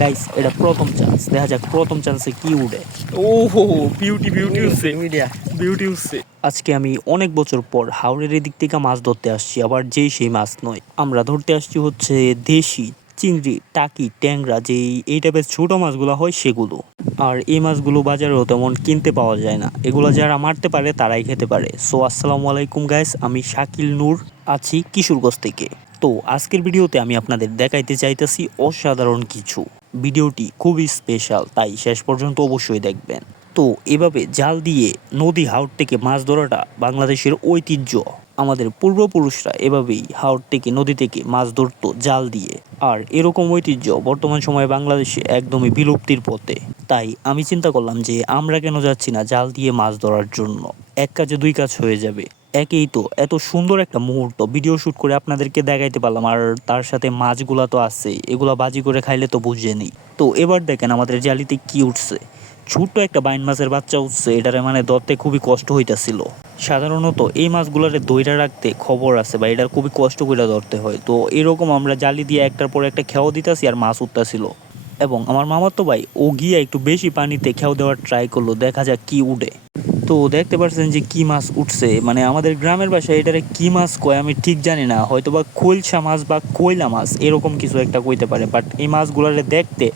Guys এটা প্রথম chance দেখা যাক প্রথম চান্সে কি উঠে। ও হো বিউটি বিউটি উঠছে। মিডিয়া বিউটি উঠছে। আজকে আমি অনেক বছর পর হাওড়ের এদিক থেকে মাছ ধরতে আসছি আবার যেই সেই মাছ নয়। আমরা ধরতে আসছি হচ্ছে দেশি চিংড়ি টাকি ট্যাংরা যে এই টাইপের ছোট মাছগুলো হয় সেগুলো। আর এই মাছগুলো বাজারেও তেমন কিনতে পাওয়া যায় না। এগুলো যারা মারতে পারে তারাই খেতে পারে। সো আসসালামু আলাইকুম গাইস আমি শাকিল নূর আছি কিশোরগঞ্জ থেকে। তো আজকের ভিডিওতে আমি আপনাদের দেখাইতে চাইতেছি অসাধারণ কিছু। ভিডিওটি খুবই স্পেশাল তাই শেষ পর্যন্ত অবশ্যই দেখবেন। তো এভাবে জাল দিয়ে নদী হাওড় থেকে মাছ ধরাটা বাংলাদেশের ঐতিহ্য। আমাদের পূর্বপুরুষরা এভাবেই হাওড় থেকে নদী থেকে মাছ ধরতো জাল দিয়ে। আর এরকম ঐতিহ্য বর্তমান সময়ে বাংলাদেশে একদমই বিলুপ্তির পথে। তাই আমি চিন্তা করলাম যে আমরা কেন যাচ্ছি না জাল দিয়ে মাছ ধরার জন্য? এক কাজে দুই কাজ হয়ে যাবে। একেই তো, এত সুন্দর একটা মুহূর্ত। ভিডিও শুট করে আপনাদেরকে দেখাইতে পারলাম। আর তার সাথে মাছগুলা তো আছে, এগুলা বাজি করে খাইলে তো বুঝে নেই। তো এবার দেখেন আমাদের জালিতে কি উঠছে। ছোট্ট একটা বাইন মাছের বাচ্চা উঠছে, এটারে মানে ধরতে খুবই কষ্ট হইতাছিল। সাধারণত এই মাছগুলারে দইরা রাখতে খবর আছে, বা এটার খুবই কষ্ট করে ধরতে হয়। তো এরকম আমরা জালি দিয়ে একটার পর একটা খেয়াও দিতাছি আর মাছ উঠতাছিল। এবং আমার মামাতো ভাই ও গিয়ে একটু বেশি পানিতে খেয়াও দেওয়ার ট্রাই করল, দেখা যাক কি উঠে। তো দেখতে পাচ্ছেন যে কি মাছ উঠছে। মানে আমাদের গ্রামের বাসায় এটারে কি মাছ কয় আমি ঠিক জানি না। হয়তো বা খৈলসা মাছ বা কয়লা মাছ, এরকম কিছু একটা কইতে পারে। বাট এই মাছগুলারে দেখতে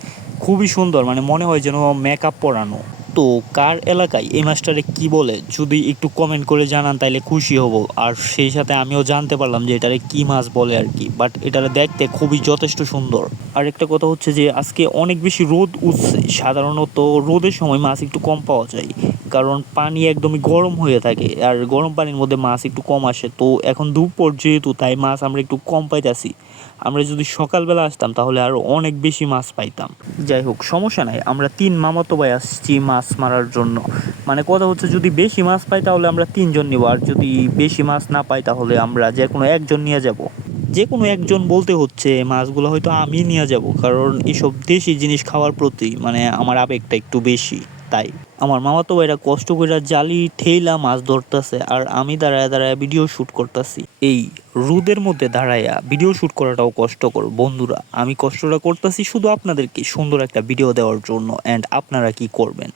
খুবই সুন্দর মানে মনে হয় যেন মেকআপ পরানো তো কার এলাকায় এই মাছটারে কি বলে? যদি একটু কমেন্ট করে জানান, তাইলে খুশি হব। আর সেই সাথে আমিও জানতে পারলাম যে এটারে কি মাছ বলে আর কি। বাট এটারে দেখতে খুবই যথেষ্ট সুন্দর। আর একটা কথা হচ্ছে যে, আজকে অনেক বেশি রোদ উঠছে। সাধারণত রোদের সময় মাছ একটু কম পাওয়া যায়। কারণ পানি একদমই গরম হয়ে থাকে। আর গরম পানির মধ্যে মাছ একটু কম আসে। তো এখন দুপুর যেহেতু, তাই মাছ আমরা একটু কম পাইতেছি। আমরা যদি সকালবেলা আসতাম, তাহলে আরও অনেক বেশি মাছ পাইতাম। যাই হোক, সমস্যা নাই। আমরা তিন মামাতো ভাই আসছি মাছ মারার জন্য। মানে কথা হচ্ছে, যদি বেশি মাছ পাই, তাহলে আমরা তিনজন নিব। আর যদি বেশি মাছ না পাই, তাহলে আমরা যে কোনো একজন নিয়ে যাব। যে কোনো একজন বলতে হচ্ছে, মাছগুলো হয়তো আমি নিয়ে যাব। কারণ এসব দেশি জিনিস খাওয়ার প্রতি মানে আমার আবেগটা একটু বেশি। তাই। আমার মামা তো ভাইরা কষ্ট করে জালি ঠেলা মাছ ধরতেছে আর আমি দাঁড়ায় দাঁড়ায় ভিডিও শ্যুট করতেছি। এই রোদের মধ্যে দাঁড়াইয়া ভিডিও শ্যুট করাটাও কষ্টকর। বন্ধুরা, আমি কষ্টটা করতেছি শুধু আপনাদেরকে সুন্দর একটা ভিডিও দেওয়ার জন্য। অ্যান্ড আপনারা কি করবেন?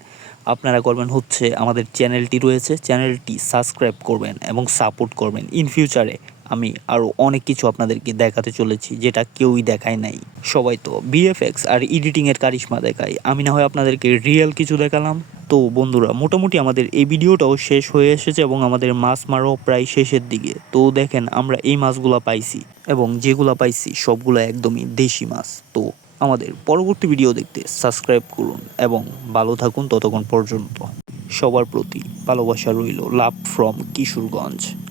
আপনারা করবেন হচ্ছে আমাদের চ্যানেলটি রয়েছে চ্যানেলটি সাবস্ক্রাইব করবেন এবং সাপোর্ট করবেন। ইন ফিউচারে আমি আরও অনেক কিছু আপনাদেরকে দেখাতে চলেছি যেটা কেউই দেখায় নাই। সবাই তো বিএফএক্স আর এডিটিংয়ের কারিশমা দেখায়। আমি না হয় আপনাদেরকে রিয়েল কিছু দেখালাম। তো বন্ধুরা, মোটামুটি আমাদের এই ভিডিওটাও শেষ হয়ে এসেছে এবং আমাদের মাছ মারও প্রায় শেষের দিকে। তো দেখেন, আমরা এই মাছগুলো পাইছি এবং যেগুলো পাইছি সবগুলো একদমই দেশি মাছ। তো আমাদের পরবর্তী ভিডিও দেখতে সাবস্ক্রাইব করুন এবং ভালো থাকুন ততক্ষণ পর্যন্ত। সবার প্রতি ভালোবাসা রইল লাভ ফ্রম কিশোরগঞ্জ।